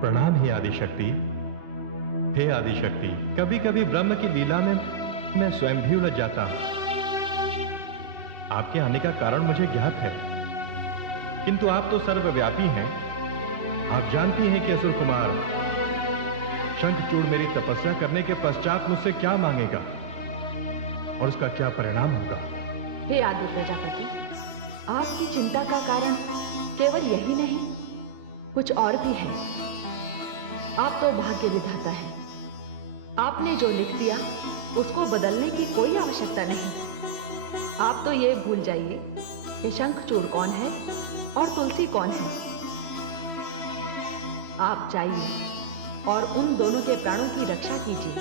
प्रणाम हे आदिशक्ति। हे आदिशक्ति, कभी कभी ब्रह्म की लीला में मैं स्वयं भी उलझ जाता हूं। आपके आने का कारण मुझे ज्ञात है, किंतु आप तो सर्वव्यापी हैं। आप जानती हैं कि असुर कुमार शंखचूड़ मेरी तपस्या करने के पश्चात मुझसे क्या मांगेगा और उसका क्या परिणाम होगा। हे आदि प्रजापति, आपकी चिंता का कारण केवल यही नहीं, कुछ और भी है। आप तो भाग्य विधाता हैं। आपने जो लिख दिया उसको बदलने की कोई आवश्यकता नहीं। आप तो ये भूल जाइए कि शंखचूड़ कौन है और तुलसी कौन है। आप जाइए और उन दोनों के प्राणों की रक्षा कीजिए।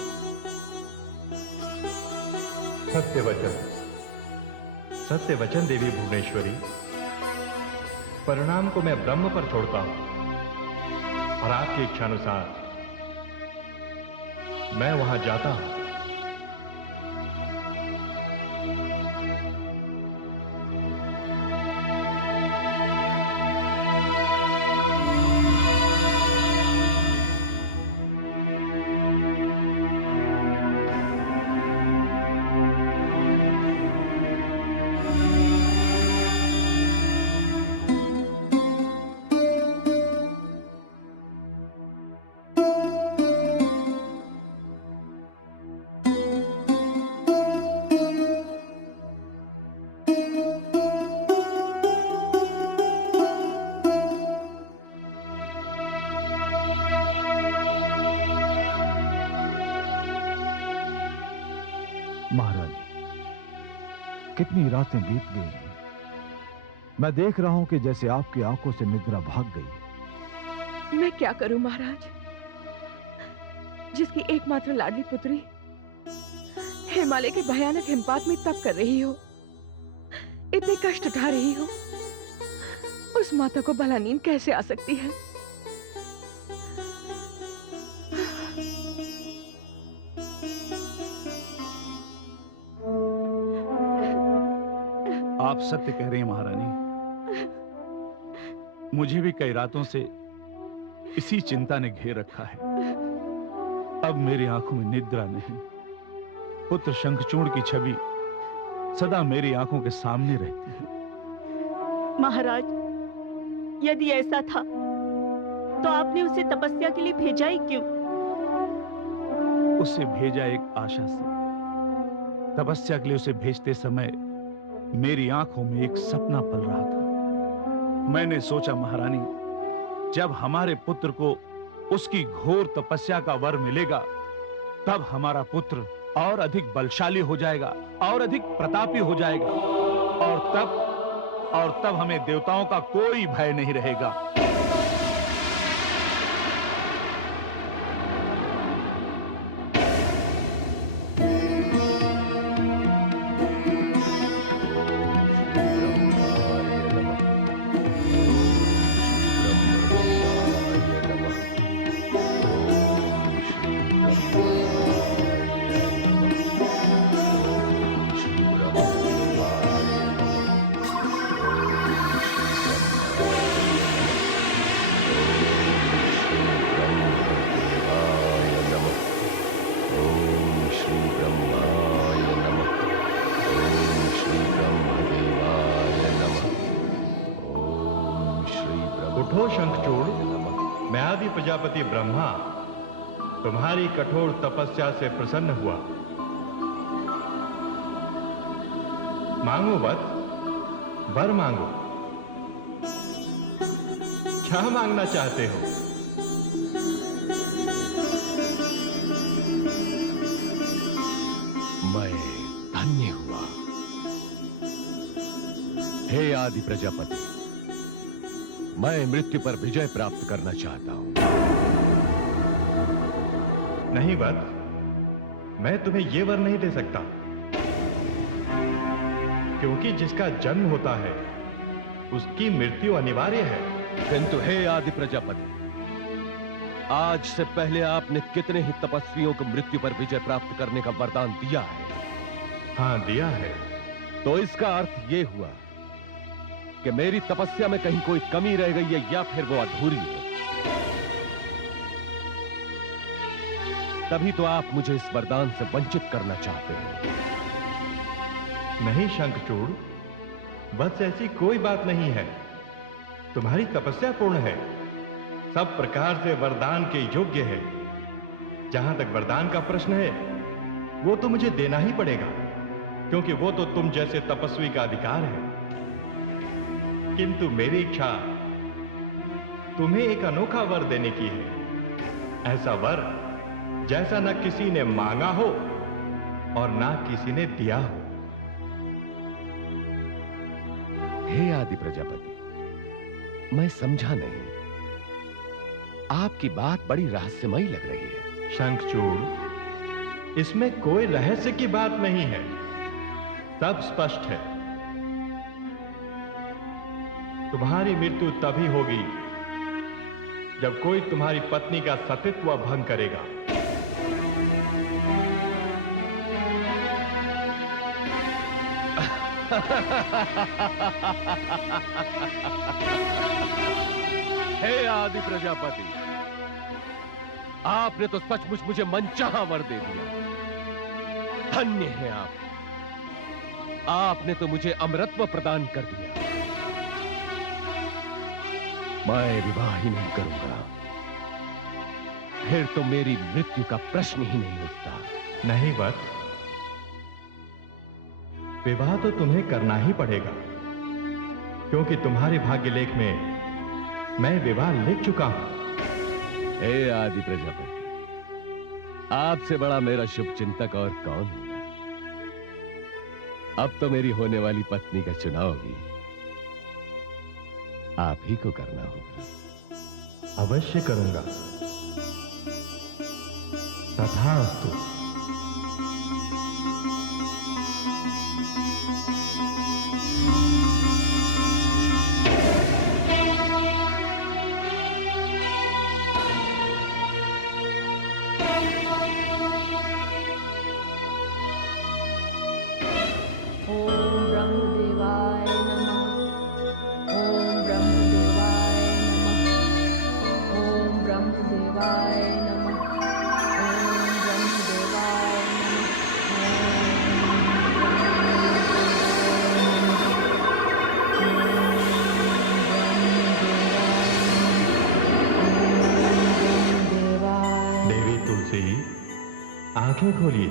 सत्य वचन देवी भुवनेश्वरी। परिणाम को मैं ब्रह्म पर छोड़ता हूं और आपकी इच्छानुसार मैं वहां जाता हूं। कितनी रातें बीत गई हैं। मैं देख रहा हूं कि जैसे आपकी आंखों से निद्रा भाग गई। मैं क्या करूं महाराज, जिसकी एकमात्र लाडली पुत्री हिमालय के भयानक हिमपात में तप कर रही हो, इतने कष्ट उठा रही हो, उस माता को भला नींद कैसे आ सकती है। आप सत्य कह रही हैं महारानी। मुझे भी कई रातों से इसी चिंता ने घेर रखा है। अब मेरी आंखों में निद्रा नहीं, पुत्र शंखचूड़ की छवि सदा मेरी आंखों के सामने रहती है। महाराज, यदि ऐसा था तो आपने उसे तपस्या के लिए भेजा ही क्यों? उसे भेजा एक आशा से। तपस्या के लिए उसे भेजते समय मेरी आंखों में एक सपना पल रहा था। मैंने सोचा महारानी, जब हमारे पुत्र को उसकी घोर तपस्या का वर मिलेगा, तब हमारा पुत्र और अधिक बलशाली हो जाएगा और अधिक प्रतापी हो जाएगा, और तब हमें देवताओं का कोई भय नहीं रहेगा। उठो शंखचूड़, मैं आदि प्रजापति ब्रह्मा तुम्हारी कठोर तपस्या से प्रसन्न हुआ। मांगो वत्स, वर मांगो। क्या मांगना चाहते हो? मैं धन्य हुआ। हे आदि प्रजापति, मैं मृत्यु पर विजय प्राप्त करना चाहता हूं। नहीं वत्स, मैं तुम्हें यह वर नहीं दे सकता, क्योंकि जिसका जन्म होता है उसकी मृत्यु अनिवार्य है। किंतु हे आदि प्रजापति, आज से पहले आपने कितने ही तपस्वियों को मृत्यु पर विजय प्राप्त करने का वरदान दिया है। हाँ, दिया है। तो इसका अर्थ यह हुआ कि मेरी तपस्या में कहीं कोई कमी रह गई है या फिर वो अधूरी है। तभी तो आप मुझे इस वरदान से वंचित करना चाहते हैं। नहीं शंखचूड़, बस ऐसी कोई बात नहीं है। तुम्हारी तपस्या पूर्ण है, सब प्रकार से वरदान के योग्य है। जहां तक वरदान का प्रश्न है, वो तो मुझे देना ही पड़ेगा, क्योंकि वो तो तुम जैसे तपस्वी का अधिकार है। किंतु मेरी इच्छा तुम्हें एक अनोखा वर देने की है। ऐसा वर जैसा न किसी ने मांगा हो और ना किसी ने दिया हो। हे आदि प्रजापति, मैं समझा नहीं। आपकी बात बड़ी रहस्यमयी लग रही है। शंखचूड़, इसमें कोई रहस्य की बात नहीं है, सब स्पष्ट है। तुम्हारी मृत्यु तभी होगी जब कोई तुम्हारी पत्नी का सतीत्व भंग करेगा। हे आदि प्रजापति, आपने तो सचमुच मुझे मनचाहा वर दे दिया। धन्य है आप। आपने तो मुझे अमरत्व प्रदान कर दिया। मैं विवाह ही नहीं करूंगा, फिर तो मेरी मृत्यु का प्रश्न ही नहीं उठता। नहीं वत्स, विवाह तो तुम्हें करना ही पड़ेगा, क्योंकि तुम्हारे भाग्य लेख में मैं विवाह लिख चुका हूं। हे आदि प्रजापति, आपसे बड़ा मेरा शुभ चिंतक और कौन होगा। अब तो मेरी होने वाली पत्नी का चुनाव भी आप ही को करना होगा। अवश्य करूंगा। तथास्तु। आंखें खोलिए,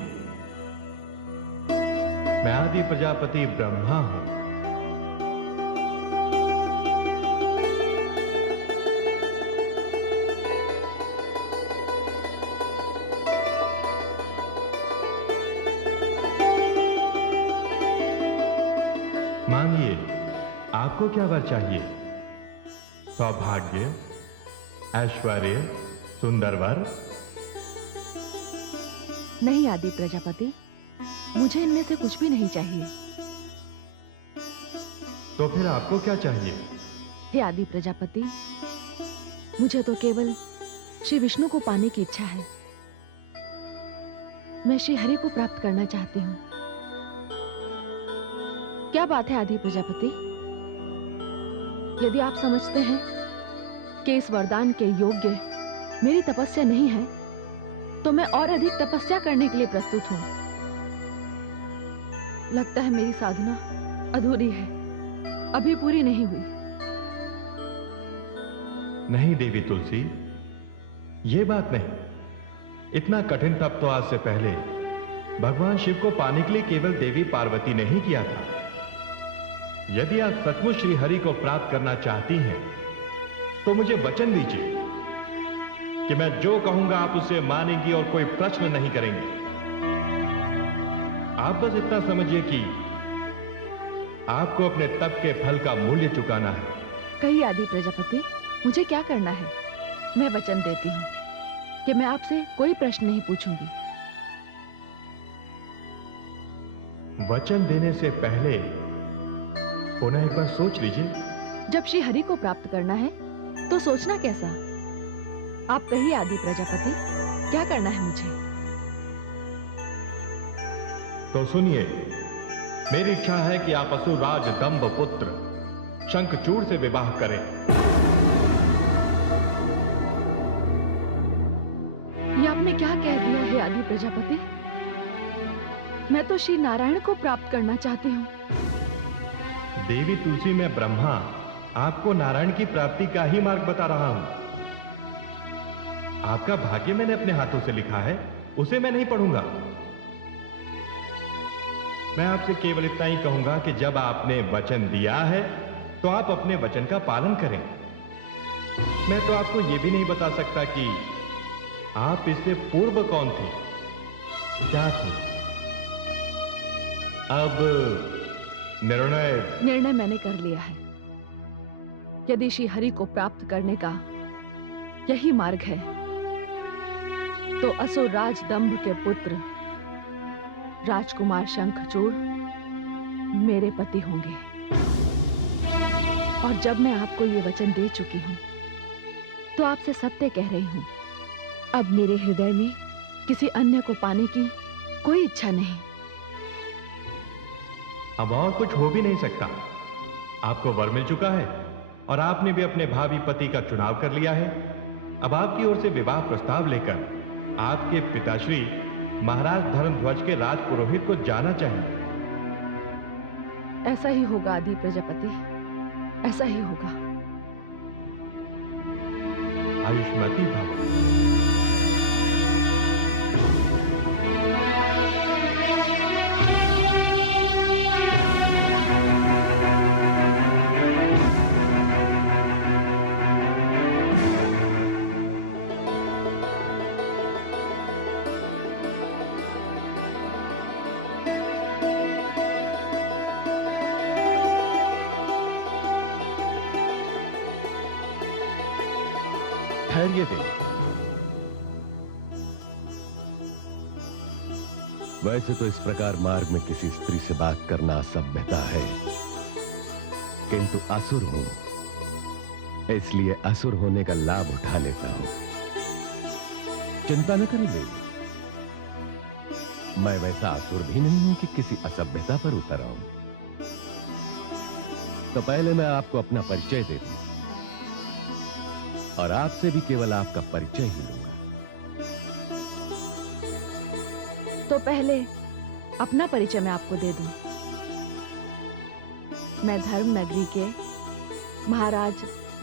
मैं आदि प्रजापति ब्रह्मा हूं। मांगिए, आपको क्या वर चाहिए? सौभाग्य, ऐश्वर्य, सुंदर वर? नहीं आदि प्रजापति, मुझे इनमें से कुछ भी नहीं चाहिए। तो फिर आपको क्या चाहिए? हे आदि प्रजापति, मुझे तो केवल श्री विष्णु को पाने की इच्छा है। मैं श्री हरि को प्राप्त करना चाहती हूँ। क्या बात है आदि प्रजापति? यदि आप समझते हैं कि इस वरदान के योग्य मेरी तपस्या नहीं है, तो मैं और अधिक तपस्या करने के लिए प्रस्तुत हूं। लगता है मेरी साधना अधूरी है, अभी पूरी नहीं हुई। नहीं देवी तुलसी, ये बात नहीं। इतना कठिन तप तो आज से पहले भगवान शिव को पाने के लिए केवल देवी पार्वती ने ही किया था। यदि आप सचमुच श्री हरि को प्राप्त करना चाहती हैं, तो मुझे वचन दीजिए कि मैं जो कहूंगा आप उसे मानेंगी और कोई प्रश्न नहीं करेंगे। आप बस इतना समझिए कि आपको अपने तप के फल का मूल्य चुकाना है। कहिए आदि प्रजापति, मुझे क्या करना है? मैं वचन देती हूँ कि मैं आपसे कोई प्रश्न नहीं पूछूंगी। वचन देने से पहले पुनः एक बार सोच लीजिए। जब श्री हरि को प्राप्त करना है तो सोचना कैसा? आप कहिए आदि प्रजापति, क्या करना है मुझे? तो सुनिए, मेरी इच्छा है कि आप असुरराज दंभ पुत्र शंखचूड़ से विवाह करें। ये आपने क्या कह दिया है आदि प्रजापति, मैं तो श्री नारायण को प्राप्त करना चाहती हूँ। देवी तुलसी, मैं ब्रह्मा आपको नारायण की प्राप्ति का ही मार्ग बता रहा हूं। आपका भाग्य मैंने अपने हाथों से लिखा है, उसे मैं नहीं पढ़ूंगा। मैं आपसे केवल इतना ही कहूंगा कि जब आपने वचन दिया है तो आप अपने वचन का पालन करें। मैं तो आपको यह भी नहीं बता सकता कि आप इससे पूर्व कौन थे, क्या थे। अब निर्णय मैंने कर लिया है। यदि श्री हरि को प्राप्त करने का यही मार्ग है तो असुर राज दंभ के पुत्र राजकुमार शंखचूड़ मेरे पति होंगे। और जब मैं आपको ये वचन दे चुकी हूं तो आपसे सत्य कह रही हूं, अब मेरे हृदय में किसी अन्य को पाने की कोई इच्छा नहीं। अब और कुछ हो भी नहीं सकता। आपको वर मिल चुका है और आपने भी अपने भावी पति का चुनाव कर लिया है। अब आपकी ओर से विवाह प्रस्ताव लेकर आपके पिताश्री महाराज धर्मध्वज के राज पुरोहित को जाना चाहिए। ऐसा ही होगा आदि प्रजापति, ऐसा ही होगा। आयुष्मती भव। ठहरिए देवी, वैसे तो इस प्रकार मार्ग में किसी स्त्री से बात करना असभ्यता है, किंतु असुर हूं, इसलिए असुर होने का लाभ उठा लेता हूं। चिंता न करें देवी, मैं वैसा असुर भी नहीं हूं कि किसी असभ्यता पर उतर आऊं। तो पहले मैं आपको अपना परिचय दे दूं और आपसे भी केवल आपका परिचय ही लूंगा। तो पहले अपना परिचय मैं आपको दे दूं। मैं धर्म नगरी के महाराज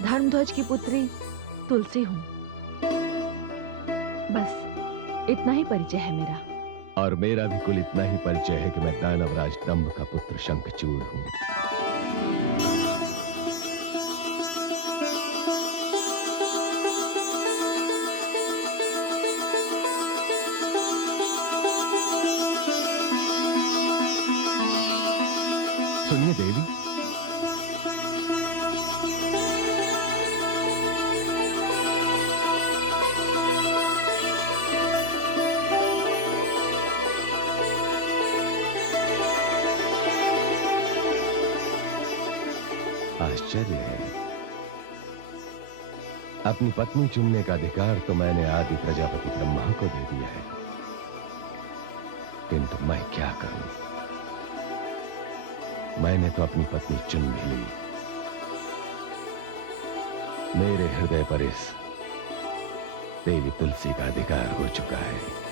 धर्मध्वज की पुत्री तुलसी हूं। बस इतना ही परिचय है मेरा। और मेरा भी कुल इतना ही परिचय है कि मैं दानवराज दंभ का पुत्र शंखचूड़ हूं। सुनिए देवी, आश्चर्य है, अपनी पत्नी चुनने का अधिकार तो मैंने आदि प्रजापति ब्रह्मा को दे दिया है, किंतु मैं क्या करूं? मैंने तो अपनी पत्नी चुन भी ली। मेरे हृदय पर इस देवी तुलसी का अधिकार हो चुका है।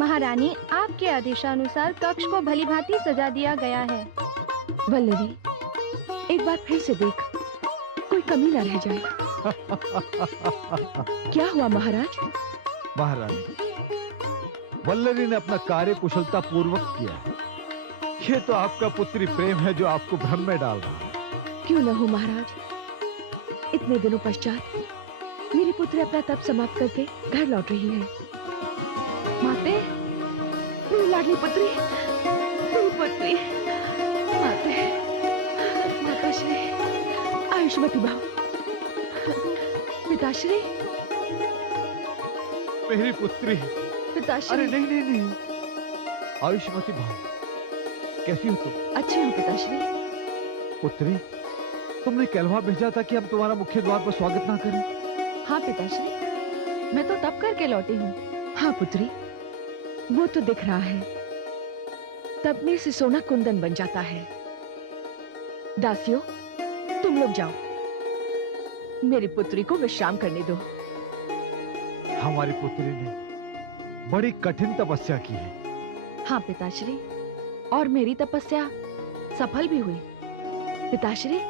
महारानी, आपके आदेशानुसार कक्ष को भली भांति सजा दिया गया है। वल्लरी, एक बार फिर से देख, कोई कमी न रह जाए। क्या हुआ महाराज? महारानी, वल्लरी ने अपना कार्य कुशलता पूर्वक किया है। ये तो आपका पुत्री प्रेम है जो आपको भ्रम में डाल रहा है। क्यों न हो महाराज, इतने दिनों पश्चात मेरी पुत्री अपना तप समाप्त करके घर लौट रही है। माते, मेरी लाडली पुत्री, मेरी पुत्री, माते, माताश्री, आयुष्मती भाव, पिताश्री, मेरी पुत्री। पिताश्री। अरे नहीं नहीं नहीं, आयुष्मती भाव, कैसी हो तुम? अच्छी हूँ पिताश्री। पुत्री, तुमने कहलवा भेजा था कि हम तुम्हारा मुख्य द्वार पर स्वागत ना करें। हाँ पिताश्री, मैं तो तब करके लौटी हूँ। हाँ पुत्री, वो तो दिख रहा है, तपने से सोना कुंदन बन जाता है। दासियों, तुम लोग जाओ, मेरी पुत्री को विश्राम करने दो। हमारी पुत्री ने बड़ी कठिन तपस्या की है। हाँ पिताश्री, और मेरी तपस्या सफल भी हुई। पिताश्री,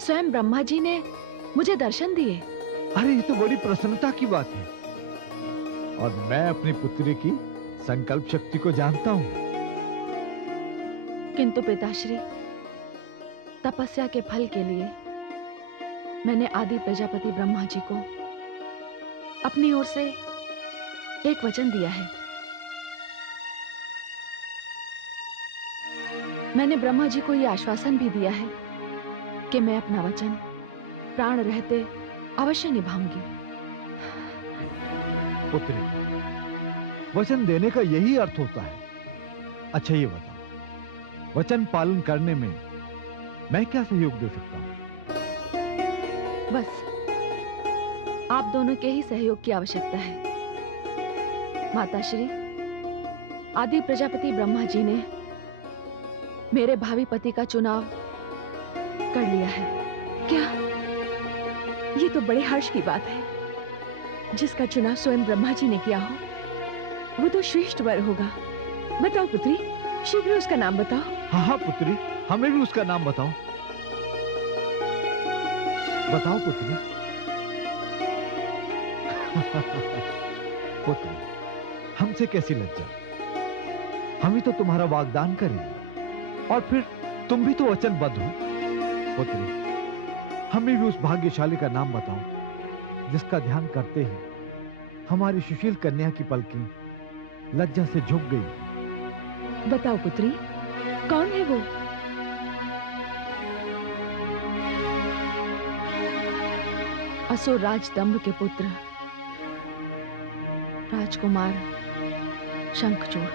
स्वयं ब्रह्मा जी ने मुझे दर्शन दिए। अरे ये तो बड़ी प्रसन्नता की बात है, और मैं अपनी पुत्री की संकल्प शक्ति को जानता हूँ। किंतु पिताश्री, तपस्या के फल के लिए मैंने आदि प्रजापति ब्रह्मा जी को अपनी ओर से एक वचन दिया है। मैंने ब्रह्मा जी को यह आश्वासन भी दिया है कि मैं अपना वचन प्राण रहते अवश्य निभाऊंगी। पुत्री, वचन देने का यही अर्थ होता है। अच्छा ये बताओ, वचन पालन करने में मैं क्या सहयोग दे सकता हूं? बस आप दोनों के ही सहयोग की आवश्यकता है। माताश्री, आदि प्रजापति ब्रह्मा जी ने मेरे भावी पति का चुनाव कर लिया है। क्या? ये तो बड़े हर्ष की बात है। जिसका चुनाव स्वयं ब्रह्मा जी ने किया हो, वो तो श्रेष्ठ वर होगा। बताओ पुत्री, शीघ्र उसका नाम बताओ। हाँ हाँ पुत्री, हमें भी उसका नाम बताओ। बताओ पुत्री। पुत्री, हमसे कैसी लज्जा। हम ही तो तुम्हारा वाग्दान करेंगे, और फिर तुम भी तो वचनबद्ध हो। पुत्री, हमें भी उस भाग्यशाली का नाम बताओ जिसका ध्यान करते ही हमारी सुशील कन्या की पलकें लज्जा से झुक गई। बताओ पुत्री, कौन है वो? असुर राज दंभ के पुत्र राजकुमार शंखचूड़।